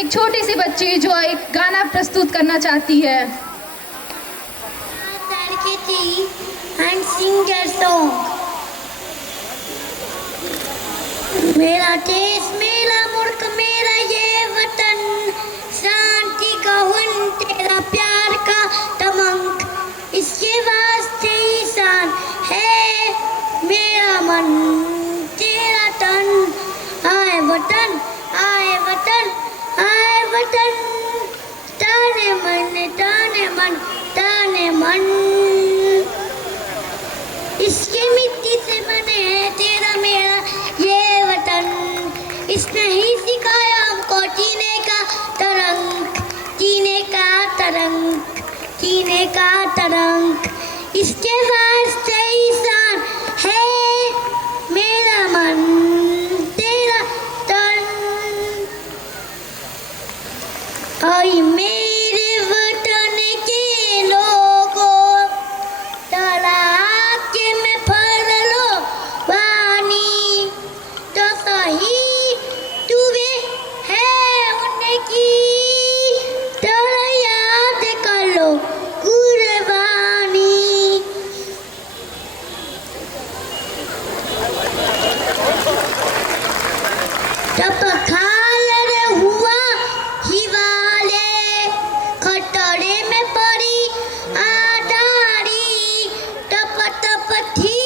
एक छोटी सी बच्ची जो एक गाना प्रस्तुत करना चाहती है। And sing their song. मेरा देश मेरा मुल्क मेरा ये वतन, शांति का हुन तेरा प्यार का तमंग, इसके वास्ते ईशान है मेरा मन तेरा तन। आए वतन आए वतन आए वतन, ताने मन ताने मन ताने मन, इसकी मिट्टी से बने है तेरा मेरा ये वतन, इसने ही सिखाया हमको जीने का तरंग, जीने का तरंग, जीने का तरंग, इसके वास्ते ईशान है मेरा मन तेरा तन। आई मेरे वतन के लोगों, तलाक में भर लो पानी, तो सही तुवे है उनकी, जरा याद कर लो कुर्बानी। तब खालर हुआ हिवाले, खटरे में पड़ी आटारी, टप टप थी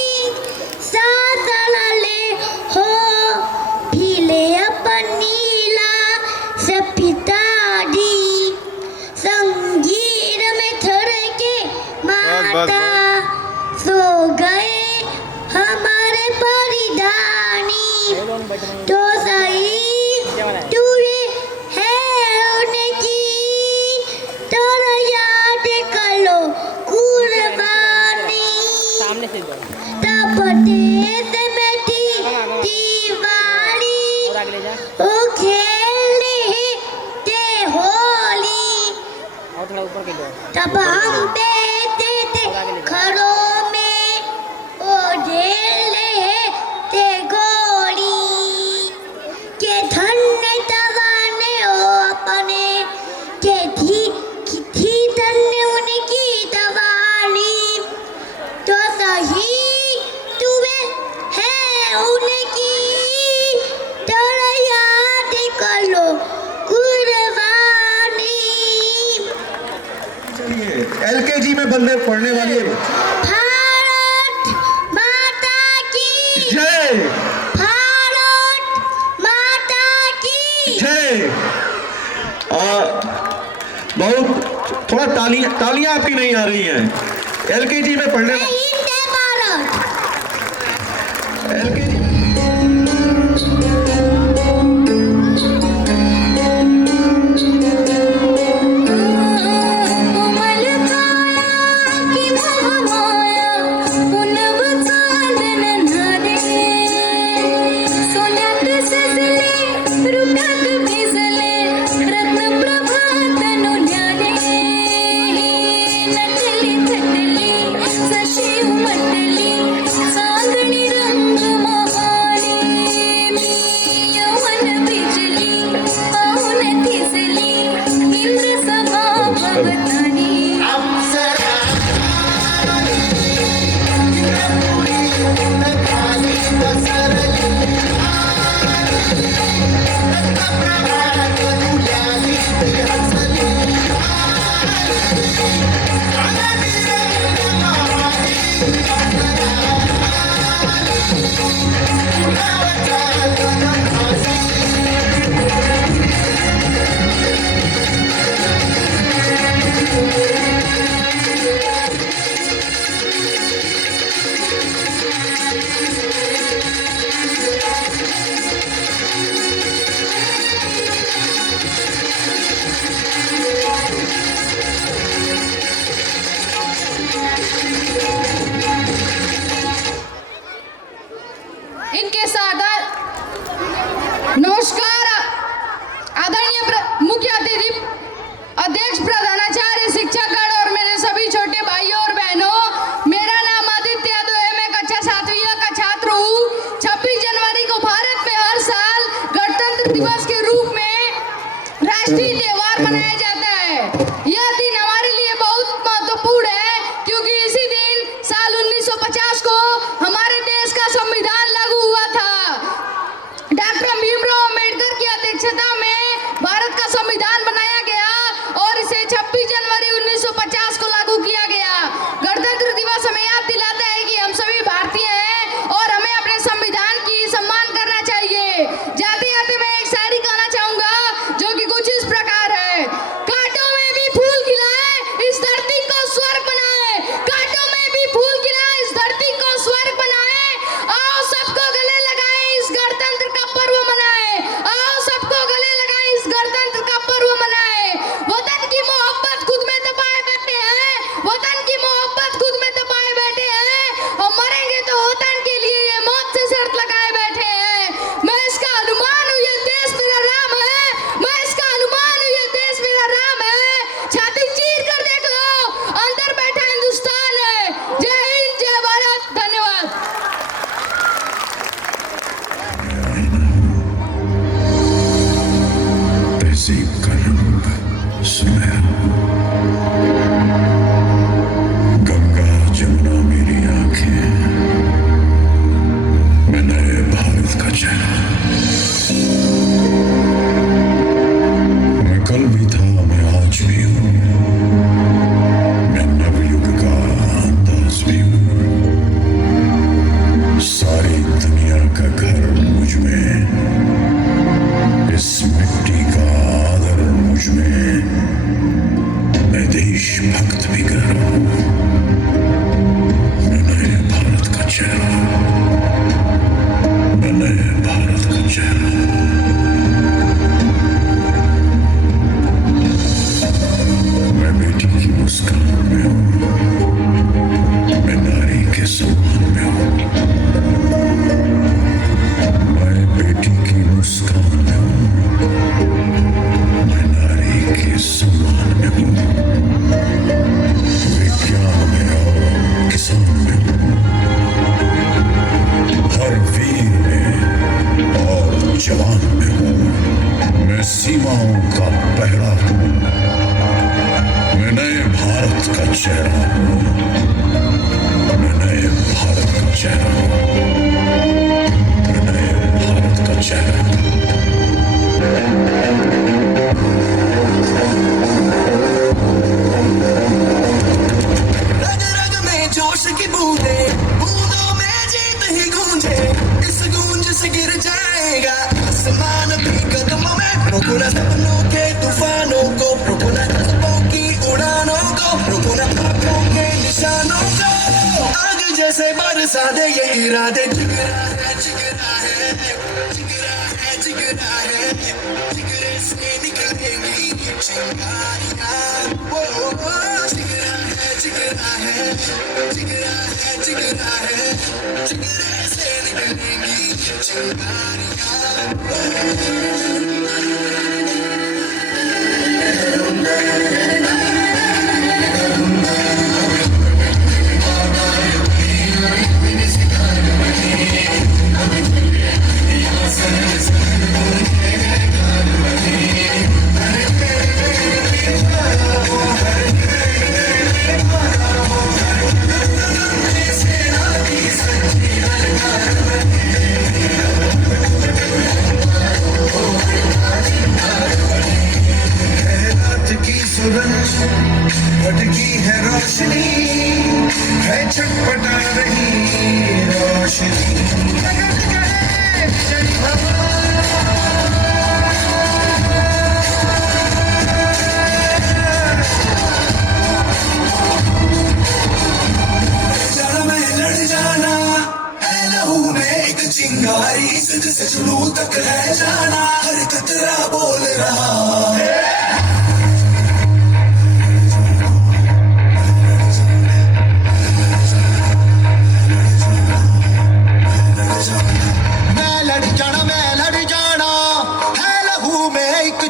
सासले हो, भीले अपन नीला सपिताड़ी, संगीत में थर के माता सो गए हमारे परिधानी, तो सही तुझे है उनकी, जरा याद कर लो कुर्बानी। तब देश में थी दिवाली, ओ खेलने थे होली, तब हम बैठे थे घरों में, ओ झेले थे गोली, के धन्य दवाने ओ अपने, के थी धन्य उनकी दवाली, तो सही तुम्हें है उनकी, जरा याद कर लो कुर्बानी। चलिए LKG में पढ़ने वाली है। भारत माता की जय, भारत माता की जय। बहुत थोड़ा तालियां आपकी नहीं आ रही हैं। LKG में पढ़ने हिंद भारत। LKG सशी उमटली राष्ट्रीय त्योहार मनाया जाता है। यह दिन हमारे लिए बहुत महत्वपूर्ण है क्योंकि इसी दिन साल 1950 को हमारे देश का संविधान लागू हुआ था। डॉक्टर भीमराव अम्बेडकर की अध्यक्षता में भारत का संविधान बनाया गया और इसे 26 जनवरी 1950 को लागू किया गया। गणतंत्र दिवस हमें याद दिलाता है कि हम सभी भारतीय हैं और हमें अपने संविधान की सम्मान करना चाहिए। जाते जाते मैं एक शायरी गाना चाहूंगा जो कि कुछ इस प्रकार है। कांटों में भी फूल खिलाए, इस धरती को स्वर्ग बनाए। कांटों में भी फूल खिलाए, इस धरती को स्वर्ग बनाए। आओ सबको गले लगाए, इस गणतंत्र का पर्व मनाए। आओ सबको गले लगाए, इस गणतंत्र का पर्व मनाए। वतन की मोहब्बत खुद में दबाए बैठे हैं, वतन की मोहब्बत खुद में दबाए बैठे हैं। हम मरेंगे तो वतन के लिए ये मौत से शर्त लगाए बैठे हैं। मैं इसका अनुमान हूँ, ये देश मेरा राम है। मैं इसका अनुमान हूँ, ये देश मेरा राम है। छाती चीर कर देख लो, अंदर बैठा हिंदुस्तान है। जय हिंद, जय भारत, धन्यवाद। तहजीब का रंग सुनहरा, गंगा जमुना मेरी आंखें, मैं नए भारत का चेहरा। मैं कल भी था, मैं आज भी हूँ, मैं नवयुग का अंदाज भी हूँ। सारी दुनिया का घर मुझ में, इस मिट्टी का आदर मुझ में। मैं देशभक्त भी कर रहा हूँ, मैं नए भारत का चेहरा, मैं नए भारत का चेहरा। मैं बेटी की मुस्कान में हूँ, मैं नारी के सम्मान में हूँ। मैं बेटी की मुस्कान में हूँ, मैं नारी के सम्मान में हूँ। विज्ञान में और किसान में हूँ, हर वीर में और जवान में हूँ। मैं सीमाओं का पहरा हूँ, मैं नए भारत का चेहरा हूँ, मैं नए भारत का चेहरा हूँ, मैं नए भारत का चेहरा हूँ। रग रग में जोश की बूंदे, बूंदों में जीत ही गूंजे। इस गूंज से गिर जाएगा आसमान भी कदमों में। रोको ना सपनों के तूफानों को, रोको ना कदमों की उड़ानों को, रोको ना ख्वाबों के निशानों को। आग जैसे बरसा दे ये इरादे। जिगरा है, जिगरा है, जिगरा है, जिगरा है, जिगरे से निकलेंगी चिंगारियां। ओ जिगरा है, जिगरा है, जिगरा है, जिगरा है, जिगरे से निकलेंगी चिंगारियां। भटकी है रोशनी, है छटपटा रही रोशनी। जाना मैं लड़ जाना है लहू में एक चिंगारी, सज से जुनून तक है जाना, हर कतरा बोल रहा है।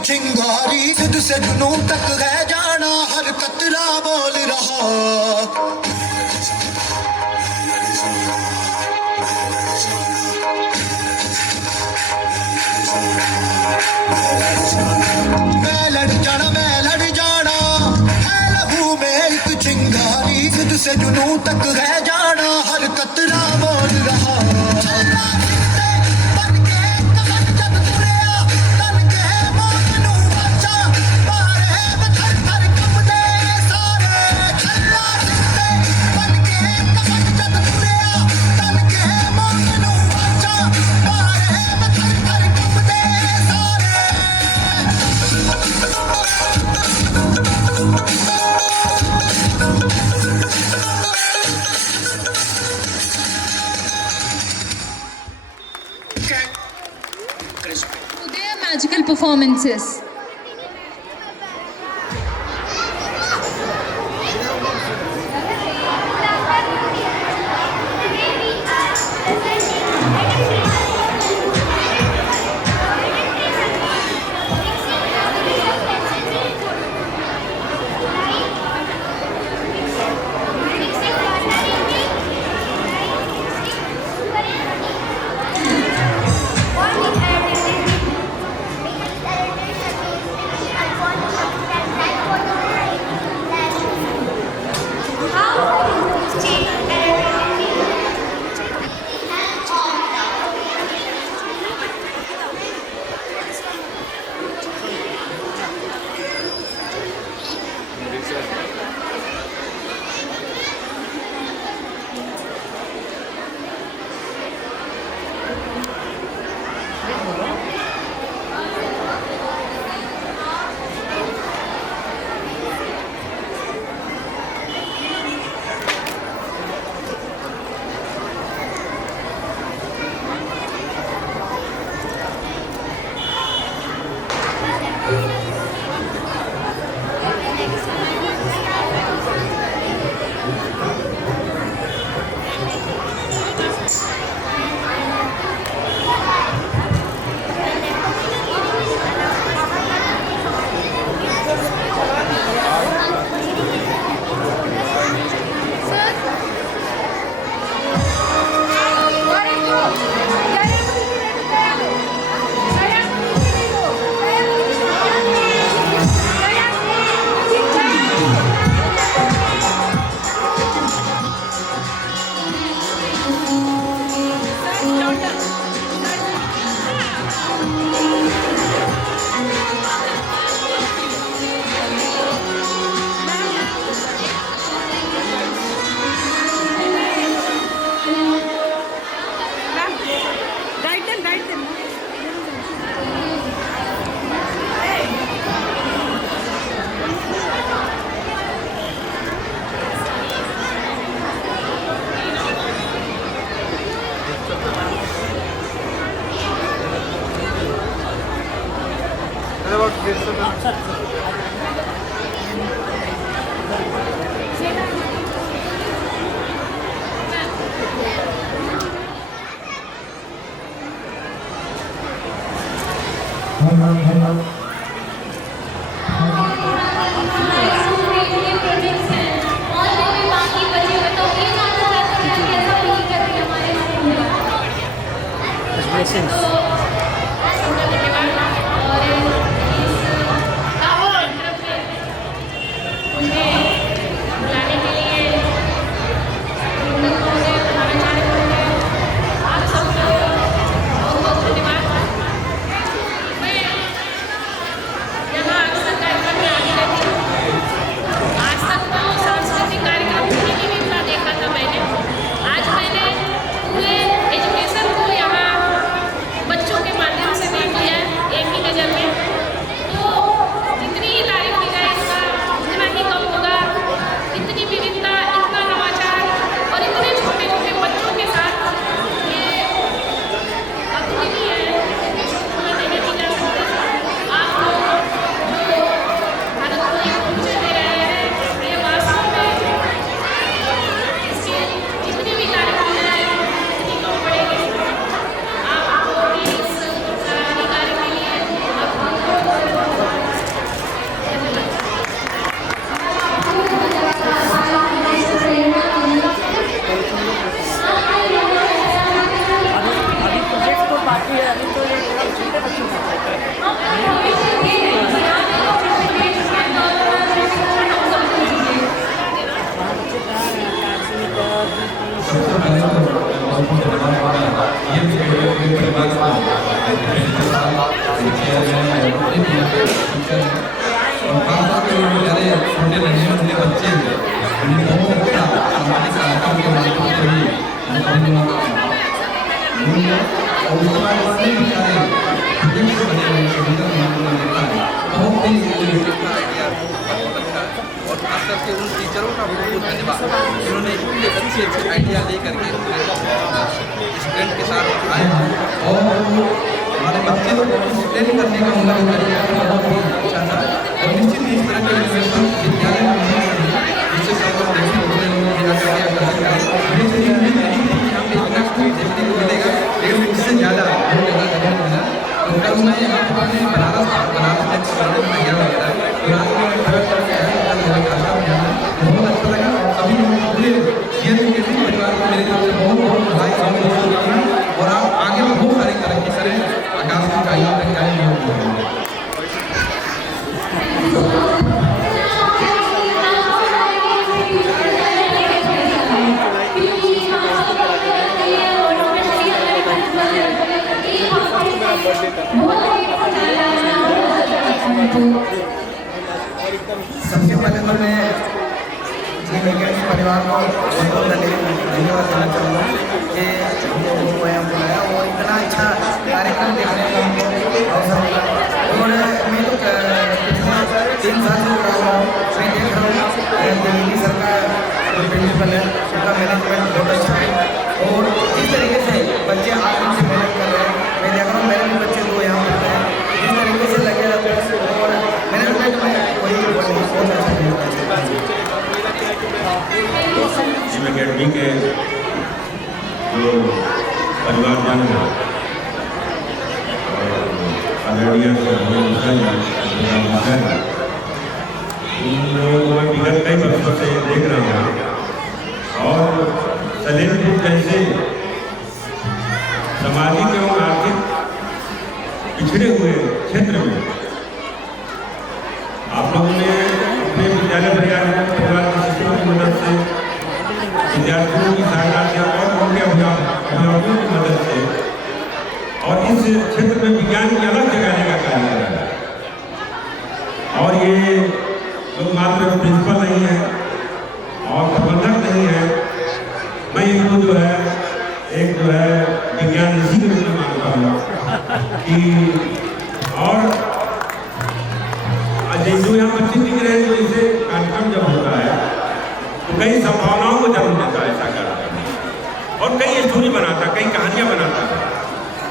चिंगारी खुद से जुनून तक है जाना, हर कतरा बोल रहा। मैं जम्मू तक है जाना हर कतरा मोड़ रहा छल्ला जिंदे बन के कफन जब तुरिया तन के मौत नू बचा मारे बथर थर कंबदे सारे छल्ला जिंदे बन के कफन जब तुरिया तन के मौत नू बचा मारे बथर थर कंबदे सारे To their magical performances. Blessings. Teacher हैं और खासतौर पर जो मेरे छोटे नन्हे मुन्ने बच्चे हैं उन्हें बहुत अच्छा सामाजिक कार्यक्रम के माध्यम से ही और उसके बाद इतने भी सारे प्रोजेक्ट्स बने हुए हैं सुविधा बहुत ही आइडिया बहुत अच्छा है और खास करके उन टीचरों का बहुत बहुत धन्यवाद जिन्होंने इतने अच्छे अच्छे आइडिया लेकर के स्टूडेंट के साथ आए और हमारे बच्चे को एक्सप्लेन करने का उनका जो तरीका था बहुत ही अच्छा था और निश्चित ही इस तरह के एजुकेशन विद्यालय में होना चाहिए जिससे सब लोग देखें दूसरे लोगों को दिखा करके आकर्षित करें मुझे उम्मीद नहीं थी कि हमें इतना देखने को मिलेगा लेकिन इससे ज़्यादा बहुत ज़्यादा देखने को मिला तो कल मैं यहाँ पर अपने बनारस नेक्स्ट करने में गया हुआ था तो यहाँ पर मैं ट्रैवल करके आया बहुत अच्छा लगा सभी पूरे जीएनपी परिवार को मेरी तरफ से बहुत बहुत बधाई और आप आगे में बहुत सारी तरक्की करें आकाश की चाहिए तक जाएंगे सबसे पहले तो मैं जी वैज्ञानिक परिवार को बहुत धन्यवाद देना चाहूँगा कि हमको यहाँ बुलाया और इतना अच्छा कार्यक्रम देखने का हमको अवसर मिला और मैं तो पिछले 3 साल से जुड़ा हुआ हूँ मैं देख रहा हूँ दिल्ली सरकार जो प्रिंसिपल है उनका मैनेजमेंट बहुत अच्छा है और इस तरीके से बच्चे आज दिन से मेहनत कर रहे हैं मैं देख रहा हूँ मेरे भी बच्चे दो यहाँ पढ़ते हैं इस तरीके से लगे रहते हैं और मैनेजमेंट में कोई बहुत अच्छा नहीं होता अकेडमी के जो परिवारजन हैं आदरणीय उन लोगों को मैं विगत कई वर्षों से देख रहा हूँ और सलेमपुर जैसे सामाजिक एवं आर्थिक पिछड़े हुए क्षेत्र में आप लोगों ने अपने विद्यालय परिवार के शिक्षकों की मदद से विद्यार्थियों की सहायता से और उनके अभिभावकों की मदद से और इस क्षेत्र में विज्ञान की अलग जगाने का कार्य कर रहा है और ये लोग मात्र प्रिंसिपल नहीं है और प्रबंधक नहीं है मैं इनको जो है एक जो है विज्ञान ऋषि के रूप में मानता हूँ कि और जो यहाँ बच्चे दिख रहे हैं जो इसे कार्यक्रम जब होता है तो कई संभावनाओं को जन्म देता है ऐसा कार्यक्रम और कई स्टोरी बनाता है कई कहानियाँ बनाता है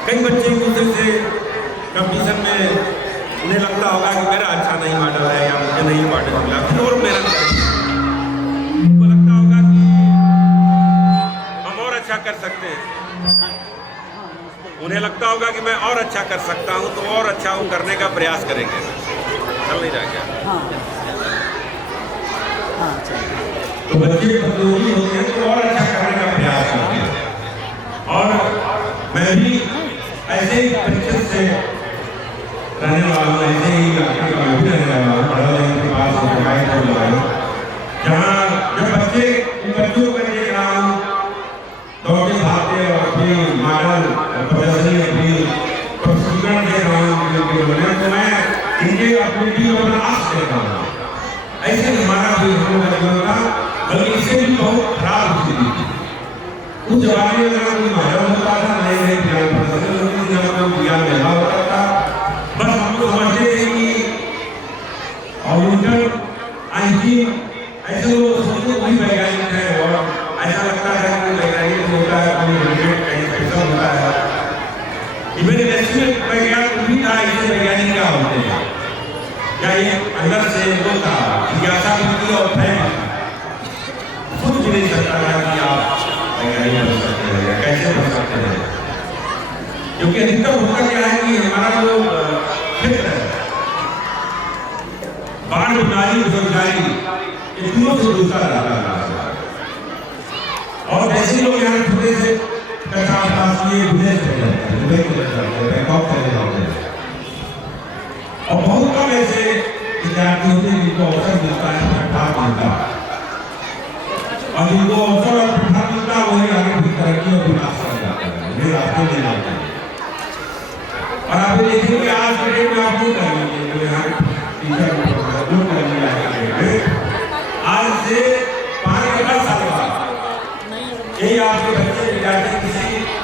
कई बच्चे एक दूसरे से कंपटीशन में उन्हें लगता होगा कि मेरा अच्छा नहीं मॉडल है या मुझे नहीं मॉडल मिला फिर और मेहनत करेंगे उनको लगता होगा कि हम और अच्छा कर सकते हैं उन्हें लगता होगा कि मैं और अच्छा कर सकता हूँ तो और अच्छा वो करने का प्रयास करेंगे चल नहीं रहा क्या तो बच्चे प्रतियोगी होते हैं तो और अच्छा करने का प्रयास करते हैं और मैं भी ऐसे ही परिचय से रहने वाला हूँ ऐसे ही रहने वाला हूँ बड़ा के पास जहाँ जब बच्चों को देख रहा हूँ दौड़ते भागते और अपनी मॉडल प्रदर्शनी अपनी प्रशिक्षण दे रहा हूँ तो मैं इनके अपने जीवन में आस देता हूँ ऐसे हमारा भी जीवन था बल्कि इससे भी बहुत खराब स्थिति थी उस जमाने में ना कोई मॉडल होता था नए नए ज्ञान प्रदर्शन होती थी ना कोई ज्ञान मेला होता था बस हम लोग समझते थे कि न्यूटन आइंस्टीन ऐसे लोग सोचते कोई वैज्ञानिक है और ऐसा लगता है कि वैज्ञानिक होता है कोई रिलेटेड कहीं पैसा होता है इवन नेशनल वैज्ञानिक भी था ऐसे वैज्ञानिक क्या होते हैं क्या ये अंदर से वो था जिज्ञासा बुद्धि और फैम कुछ भी नहीं सकता था कि आप वैज्ञानिक बन सकते हैं या कैसे बन सकते हैं क्योंकि अधिकतर होता क्या है कि हमारा जो क्षेत्र है बाढ़ बेरोजगारी ये तीनों से दूसरा रहता है और जैसे लोग यहाँ छोटे से पैसा विदेश चले जाते हैं दुबई चले जाते हैं बैंकॉक चले जाते हैं और बहुत कम ऐसे विद्यार्थी होते हैं जिनको अवसर मिलता है प्रभाव मिलता है और जिनको अवसर और प्रभाव मिलता है वही आगे भी तरक्की और विकास कर जाता है उन्हें रास्ते दे जाते हैं और आप देखेंगे आज के डेट में आप क्यों करेंगे जो यहाँ टीचर जो करने आए आज से 5 या 10 साल बाद यही आपके बच्चे विद्यार्थी किसी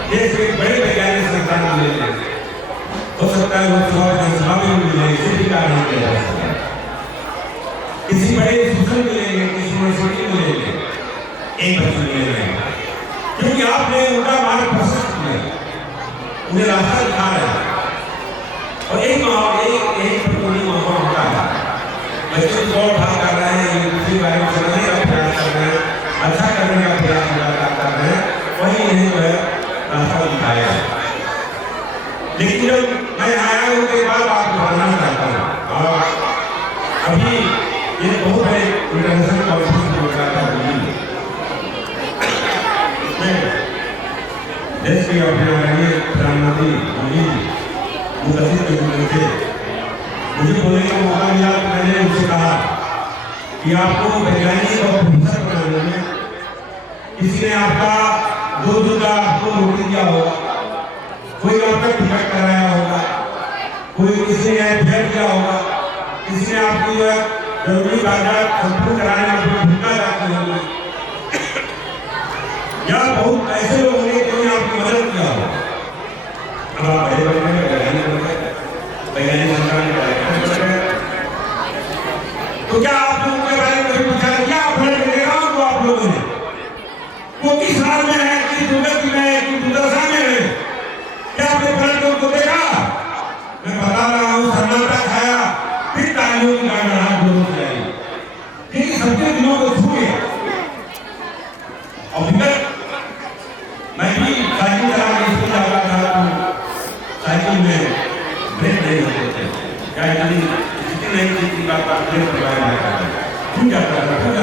देश के बड़े वैज्ञानिक संस्थान में ले लेंगे, हो सकता है वो जनसभा में मिले, इसे भी कार्य नहीं किया जा सकता, किसी बड़े इंस्टीट्यूशन मिलेंगे, किसी यूनिवर्सिटी में मिलेंगे, एक बच्चे मिलेंगे, क्योंकि आपने उनका मार्ग प्रशस्त किया, उन्हें रास्ता दिखा रहे हैं। और एक माहौल एक प्रतिकूल माहौल होता है, बच्चे दौड़ भाग कर रहे हैं, किसी बारे में समझने का प्रयास कर रहे हैं, अच्छा करने का प्रयास कर रहे हैं, वही इन्हें जो है रास्ता दिखाएगा। लेकिन जब मैं आया हूँ उसके बाद आपको बताना चाहता हूँ, और अभी ये बहुत बड़े इंटरनेशनल कॉन्फ्रेंस हो रहा था दिल्ली में, देश के अपने माननीय प्रधानमंत्री मोदी उपस्थित थे। मुझे बोलने का मौका मिला तो मैंने उनसे कहा कि आपको वैज्ञानिक और प्रोफेसर बनाने में किसी ने आपका दूध का आपको रोटी दिया होगा, कोई आपका टिकट कराया होगा, कोई किसी ने भेज दिया होगा, किसी ने आपकी जो है जरूरी कागजात संपूर्ण कराने में आपको भूमिका रखी होगी, या बहुत ऐसे लोग होंगे जिन्होंने आपकी मदद किया होगा। अब आप बड़े बड़े वैज्ञानिक बन गए, वैज्ञानिक संस्थान में बन गए, तो क्या आप लोगों के बारे में पूछा क्या आप पढ़ के देखा तो आप लोगों ने वो किस हाल में है, किस दुर्गति में है, किस दुर्दशा में है, क्या आपने पढ़ के उनको देखा? मैं बता रहा हूँ, सन्नाटा खाया, फिर तालियों की गड़गड़ाहट जोरों से आई, क्योंकि सबके दिलों को छू गया। और फिर मैं भी साइकिल चला के स्कूल जा रहा था, तो साइकिल में ब्रेक नहीं होते थे, क्या इतनी नहीं थी कि बात ब्रेक करवाया जाता था, क्यों जाता था ब्रेक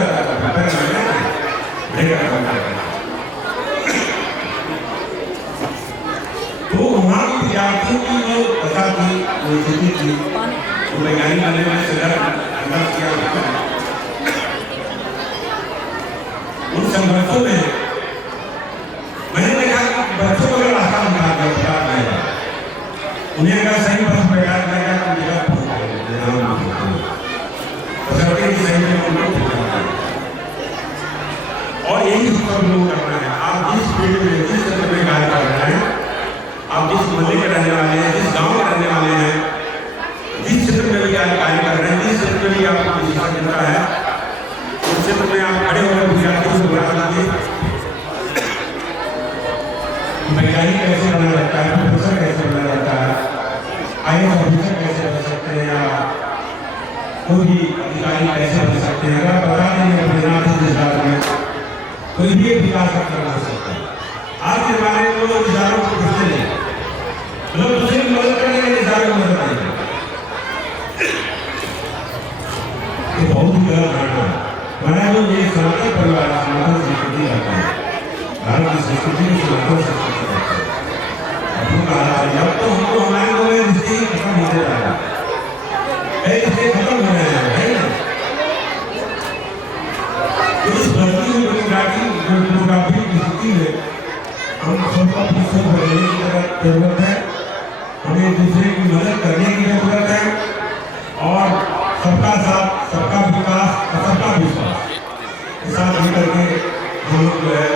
करवाया जाता था। तो वहाँ की विद्यार्थियों की जो दशा थी, वो स्थिति थी, तो वैज्ञानिक बनने में संघर्ष किया जाता है। उन संघर्षों में मैंने देखा कि बच्चों को रास्ता निकाल दिया, उन्हें अगर सही बस प्रयास करेगा तो मेरा और यही सब लोग करना है। आप जिस फील्ड में जिस क्षेत्र में कार्य कर रहे हैं, आप जिस मोहल्ले के रहने वाले हैं, जिस गांव के रहने वाले हैं, जिस क्षेत्र में भी आप कार्य कर रहे हैं, जिस क्षेत्र में भी आपको विश्वास मिलता है, उस क्षेत्र में आप खड़े होकर विद्यार्थियों को बता दीजिए वैज्ञानिक कैसे बना जाता है, प्रोफेसर कैसे बना जाता है, IAS ऑफिसर कैसे बन सकते हैं, या कोई भी अधिकारी कैसे बन सकते हैं। अगर बता देंगे अपने नाम में कोई भी विकास करना हो सकता है। आज के जमाने में लोग इशारों को पूछते नहीं, लोग दूसरे की मदद करेंगे, इशारों की मदद करेंगे, ये बहुत ही गलत धारणा है। हमारा जो ये सनातन परिवार सनातन संस्कृति रहता है, भारत की संस्कृति में सनातन संस्कृति रहता है। अपनों का हाल है, अब तो हमको हमारे लोग रिश्ते खत्म होते जा रहा है, रिश्ते खत्म हो रहे हैं, है ना? इस भर्ती में डेमोग्राफी की स्थिति में हम सबको अपनी सोच बदलने की जरूरत है, हमें दूसरे की मदद करने की जरूरत है, और सबका साथ, सबका विकास और सबका विश्वास के साथ मिलकर के हम लोग जो है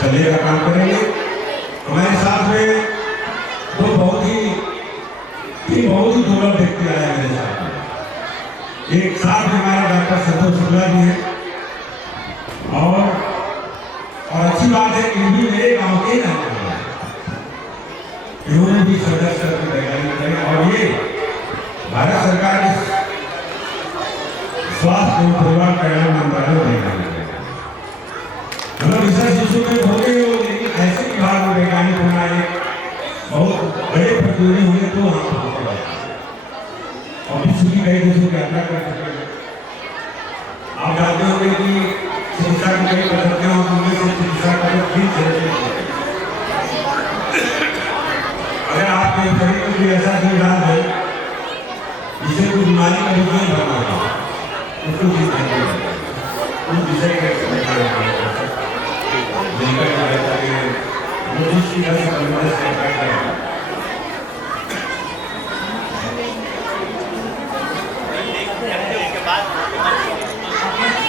चलने का काम करेंगे। हमारे साथ में दो बहुत ही दुर्लभ व्यक्ति आया है मेरे साथ में। एक साथ में हमारा डॉक्टर संतोष शुक्ला जी है, और अच्छी बात है कि भी मेरे गांव के रहने वाले हैं, इन्होंने भी संघर्ष करके वैज्ञानिक है, और ये भारत सरकार के स्वास्थ्य एवं परिवार कल्याण मंत्रालय वैज्ञानिक है। मतलब रिसर्च इंस्टीट्यूट में होते हो, लेकिन ऐसे विभाग में वैज्ञानिक होना एक बहुत बड़े प्रतियोगी होंगे तो हम होते हैं, और विश्व की कई देशों की यात्रा कर सकते हैं। आप जानते होंगे कि शिक्षा की कई पद्धतियां होंगी, शिक्षा का अगर आपके शरीर में कोई ऐसा संविधान है जिसे कोई बीमारी का विषय भरना है, उसको जीत नहीं है, उस विषय का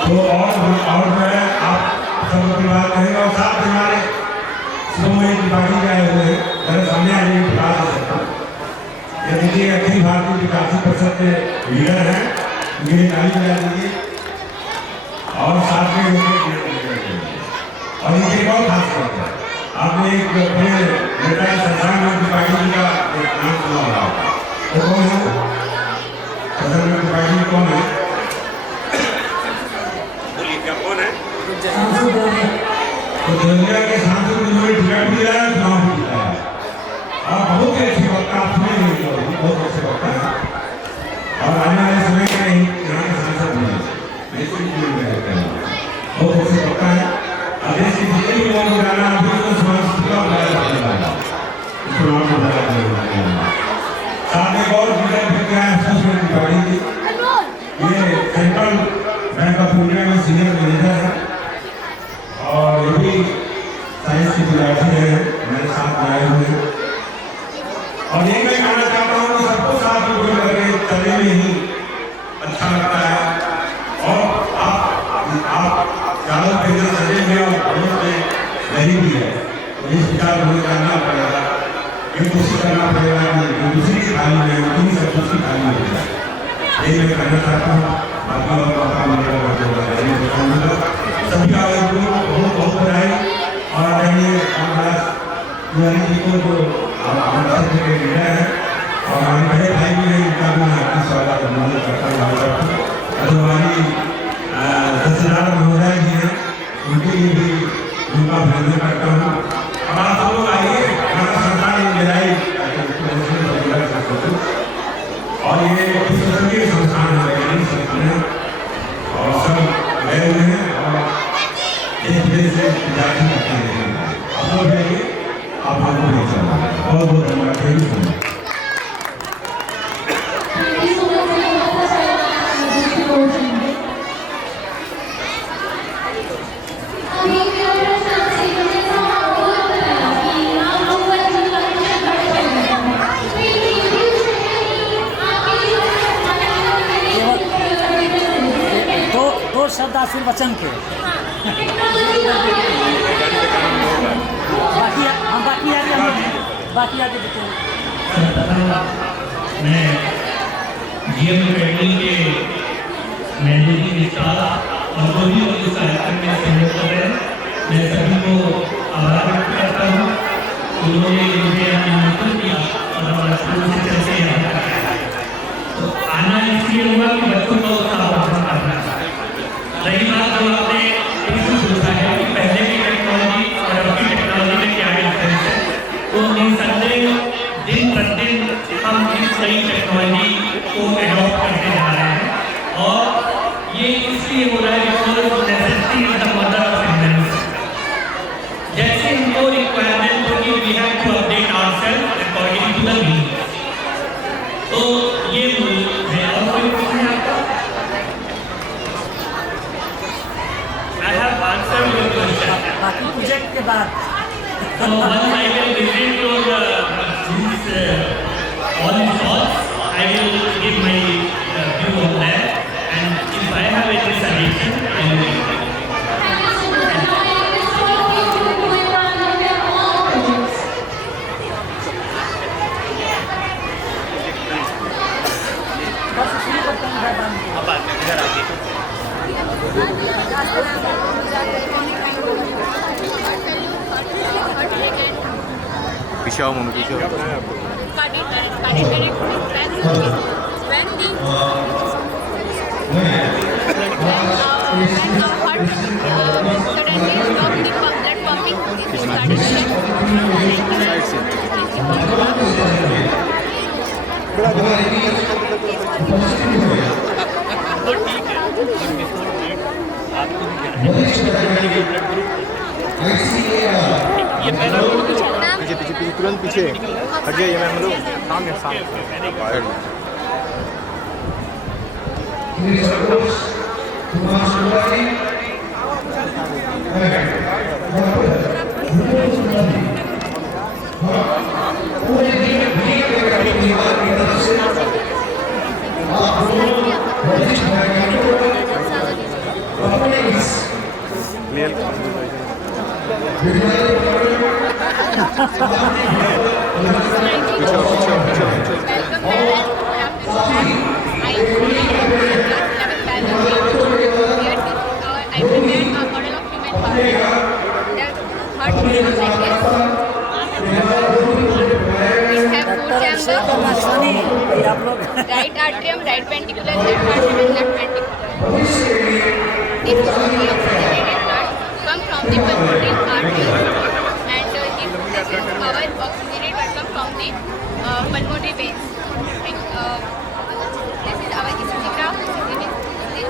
तो और जो है आप सब की बात करेंगे और साथ हमारे शिरोमणि त्रिपाठी के आए हुए हैं मेरे सामने आने की बता सकता हूँ। ये देखिए अखिल भारतीय विकासी परिषद के लीडर हैं, मेरी ताली बजा दीजिए और साथ में और इनके बहुत खास बात है आपने एक अपने नेता संसार त्रिपाठी जी का एक नाम सुना होगा, वो कौन है? संसार त्रिपाठी कौन है? कौन है? तो दुनिया के सांसद जिन्होंने टिकट दिया है चुनाव भी जीता है और बहुत ही अच्छे वक्ता आप सुने नहीं, बहुत अच्छे वक्ता है और आने वाले समय में यहाँ के सांसद भी हैं, बहुत अच्छे वक्ता है। देश की जितने भी लोग जाना अभी तो समाज पूरा बनाया जाने वाला चुनाव में बनाया जाने वाला साथ में और लीडर भी क्या है सुषमा त्रिपाठी जी, ये सेंट्रल बैंक ऑफ इंडिया में सीनियर मैनेजर है और ये भी साइंस की विद्यार्थी है, मेरे साथ आए हुए हैं और ये मैं कहना चाहता हूँ कि सबको साथ में करके चलने में ही अच्छा लगता है और आप चारों पेजर सजे में और भरोस में नहीं भी है तो इस विचार को करना पड़ेगा, ये कोशिश करना पड़ेगा कि दूसरी की थाली में उतनी सब कुछ की थाली में यही मैं कहना चाहता हूँ। बाकी और सभी आयोजकों को बहुत बहुत बधाई और आदरणीय रामदास तिवारी जी को जो हमारे के लीडर है और हमारे बड़े भाई भी हैं, उनका भी हार्दिक स्वागत अभिनंदन करता हूँ। हमारी तहसीलदार महोदय जी हैं, उनके लिए भी उनका अभिनंदन करता हूँ। अब आप सब लोग आइए, हमारा सरकार ने मिलाई और ये विश्वसनीय संस्थान है, वैज्ञानिक संस्थान है और सब गए हुए हैं और देश विदेश से विद्यार्थी करते हैं। आप लोग जाइए, आप लोगों को नहीं चलना बहुत बहुत धन्यवाद। शब्द आशीर्वचन के बाकी आगे बताइए। मैं जीएम ट्रेनिंग के मैनेजिंग स्टाफ और जो भी इस कार्यक्रम में सहयोग कर रहे हैं, मैं सभी को आभार व्यक्त करता हूँ। उन्होंने मुझे आमंत्रित किया और हमारा स्कूल से चलते यहाँ तक आया। तो आना इसलिए हुआ कि बच्चों को सावधान करना। रही बात जो आपने पूछा है कि पहले की टेक्नोलॉजी और अब की टेक्नोलॉजी में क्या डिफरेंस है, तो निसंदेह दिन प्रतिदिन हम इस नई टेक्नोलॉजी को एडॉप्ट करते जा रहे हैं और ये इसलिए हो रहा है because necessity is the mother of innovation. जैसे हमको रिक्वायरमेंट होगी we have to update ourselves according to the need. तो ये है और कोई प्रश्न है आपका? I have answered your question. बाकी प्रोजेक्ट के बाद So once I will visit your all these thoughts, I will give my view on that, and if I have any suggestion, I will give it. पीछे आओ mummy, पीछे आओ। पीछे पीछे पीछे तुरंत पीछे हट जाइए मैम, लोग सामने सामने। आप आप लोग Right atrium, right ventricular, left atrium, left ventricular. This oxygenated blood come from the pulmonary artery, and this is our oxygenated blood come from the pulmonary veins. And, this is our ECG graph. It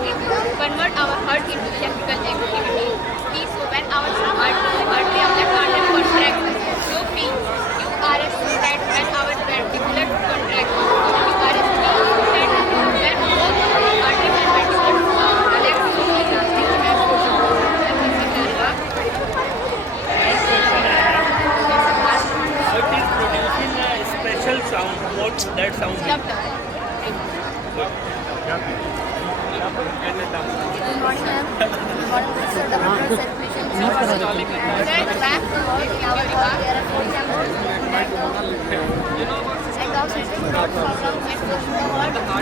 convert our heart into electrical activity. So when our artery of left atrium contracts, so P, QRS that when our ventricular contracts, QRS P that when both artery and ventricular collect, so P It is producing a special sound. What that sound is?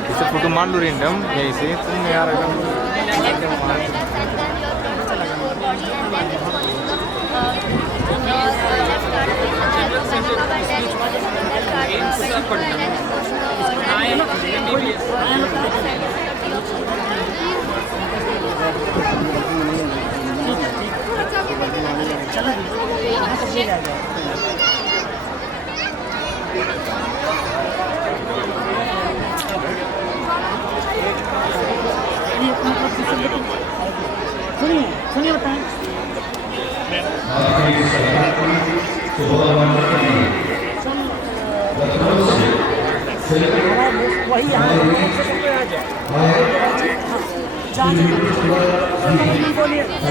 इसे photo मान लो random यहीं से तुम यार सुनिए बताएं वही बोलिए उनके पास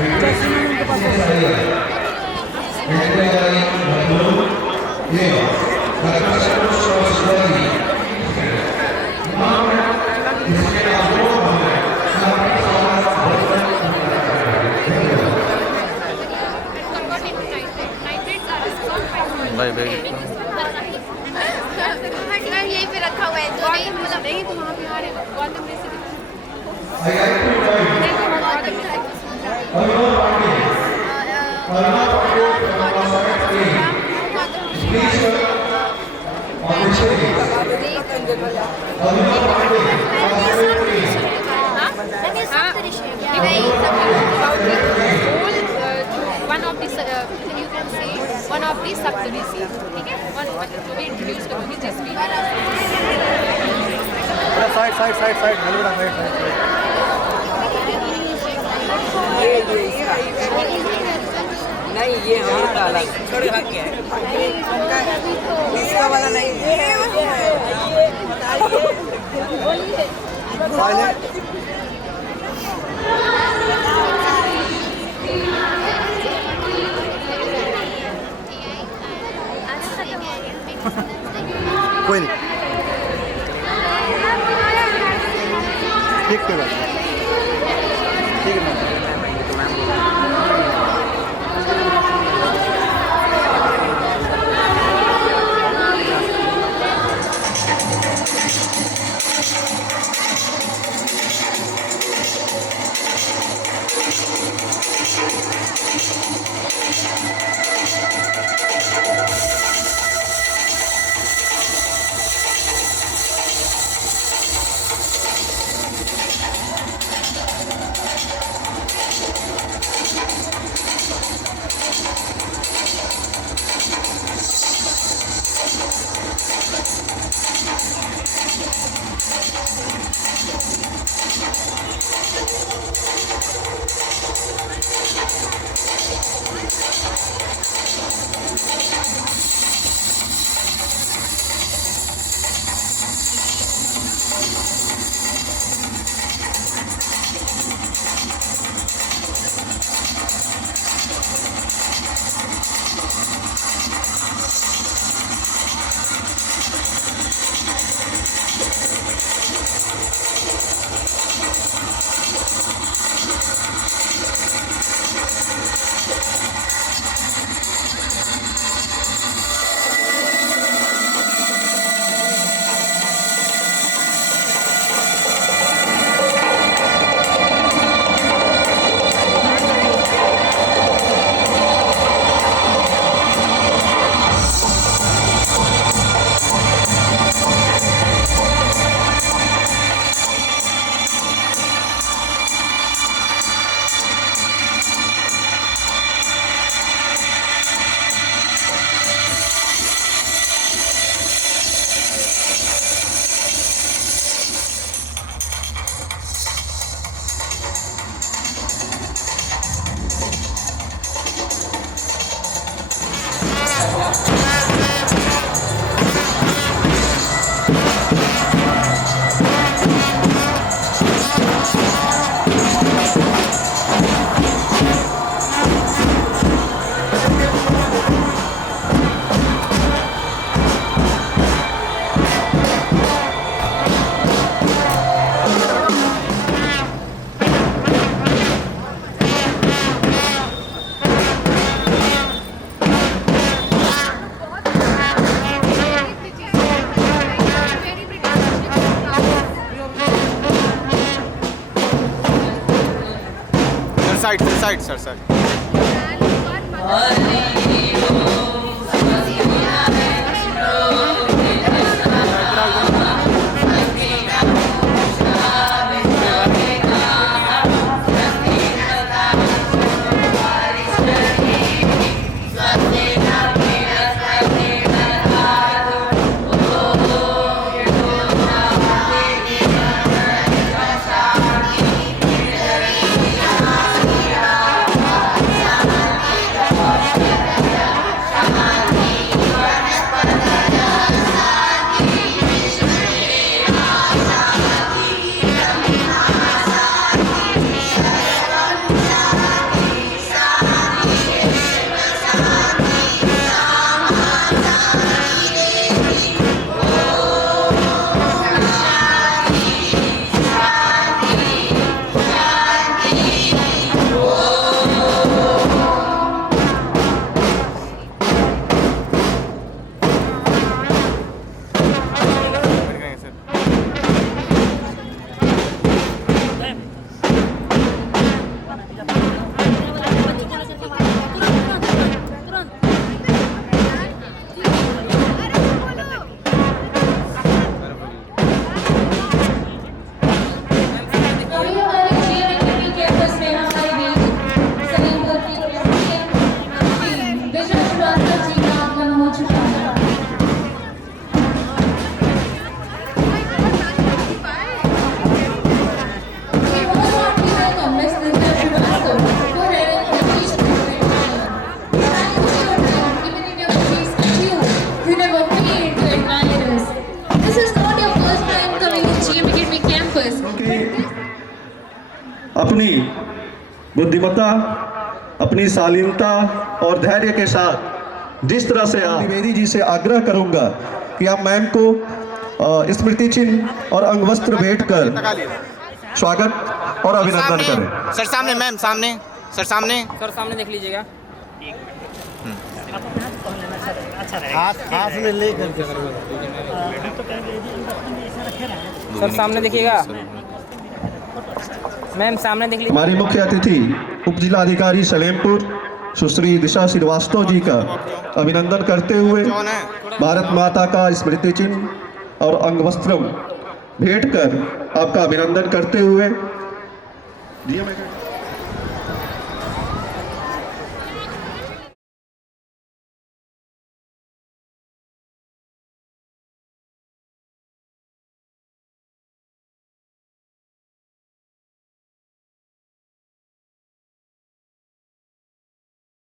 भाई भाई यहीं पे रखा हुआ है तो नहीं मतलब नहीं तो वहाँ पे आ रहे Gautam recipe one of the subtleties, ठीक है? One जो भी introduce करूँगी जिस भी side side side side hello side नहीं ये हमारा वाला थोड़ी भाग गया इसका वाला नहीं कोई नहीं ठीक है ठीक है साइड सर अपनी बुद्धिमत्ता, अपनी शालीनता और धैर्य के साथ जिस तरह से द्विवेदी जी से आग्रह करूंगा कि आप मैम को स्मृति चिन्ह और अंगवस्त्र भेंट कर स्वागत और अभिनंदन करें। सर सामने मैम सामने सर सामने देख लीजिएगा। हाथ में लेकर सर सामने देखिएगा। मैम सामने देख लीजिए। हमारी मुख्य अतिथि उप जिलाधिकारी सलेमपुर सुश्री दिशा श्रीवास्तव जी का अभिनंदन करते हुए भारत माता का स्मृति चिन्ह और अंगवस्त्रम भेंट कर आपका अभिनंदन करते हुए